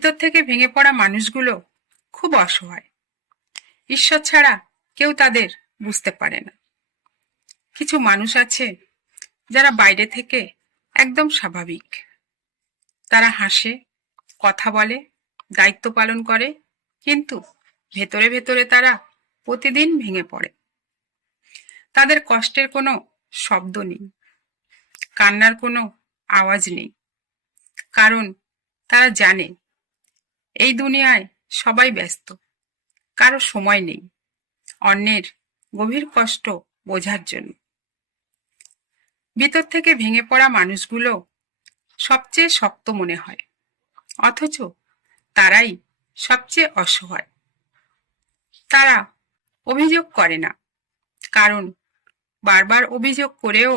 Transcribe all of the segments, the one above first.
ভিতর থেকে ভেঙে পড়া মানুষগুলো খুব অসহায়। ঈশ্বর ছাড়া কেউ তাদের বুঝতে পারে না। কিছু মানুষ আছে যারা বাইরে থেকে একদম স্বাভাবিক। তারা হাসে, কথা বলে, দায়িত্ব পালন করে, কিন্তু ভেতরে ভেতরে তারা প্রতিদিন ভেঙে পড়ে। তাদের কষ্টের কোনো শব্দ নেই, কান্নার কোনো আওয়াজ নেই, কারণ তারা জানে এই দুনিয়ায় সবাই ব্যস্ত, কারো সময় নেই অন্যের গভীর কষ্ট বোঝার জন্য। ভিতর থেকে ভেঙে পড়া মানুষগুলো সবচেয়ে শক্ত মনে হয়, অথচ তারাই সবচেয়ে অসহায়। তারা অভিযোগ করে না, কারণ বারবার অভিযোগ করেও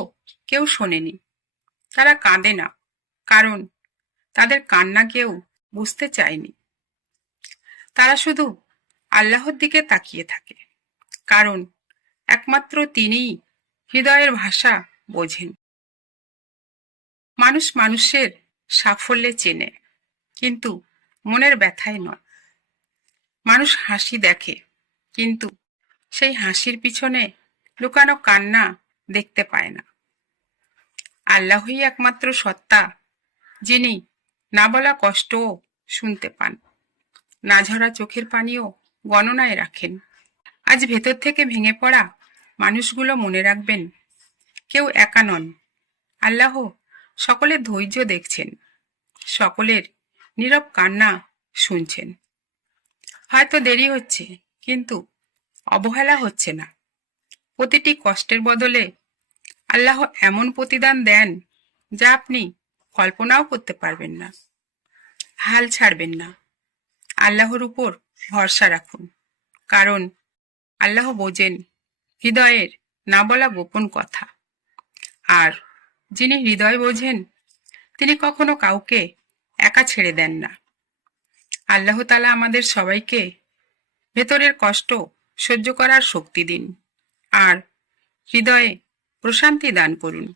কেউ শোনেনি। তারা কাঁদে না, কারণ তাদের কান্না কেউ বুঝতে চায়নি। তারা শুধু আল্লাহর দিকে তাকিয়ে থাকে, কারণ একমাত্র তিনিই হৃদয়ের ভাষা বোঝেন। মানুষ মানুষের সাফল্যে চেনে, কিন্তু মনের ব্যথায় নয়। মানুষ হাসি দেখে, কিন্তু সেই হাসির পিছনে লুকানো কান্না দেখতে পায় না। আল্লাহই একমাত্র সত্তা, যিনি না বলা কষ্টও শুনতে পান, না ঝরা চোখের পানিও গণনায় রাখেন। আজ ভেতর থেকে ভেঙে পড়া মানুষগুলো মনে রাখবেন, কেউ একা নন। আল্লাহ সকলের ধৈর্য দেখছেন, সকলের নীরব কান্না শুনছেন। হয়তো দেরি হচ্ছে, কিন্তু অবহেলা হচ্ছে না। প্রতিটি কষ্টের বদলে আল্লাহ এমন প্রতিদান দেন যা আপনি কল্পনাও করতে পারবেন না। হাল ছাড়বেন না, আল্লাহর উপর ভরসা রাখুন, কারণ আল্লাহ বোঝেন হৃদয়ের না বলা গোপন কথা। আর যিনি হৃদয় বোঝেন, তিনি কখনো কাউকে একা ছেড়ে দেন না। আল্লাহ তাআলা আমাদের সবাইকে ভেতরের কষ্ট সহ্য করার শক্তি দিন, আর হৃদয়ে প্রশান্তি দান করুন।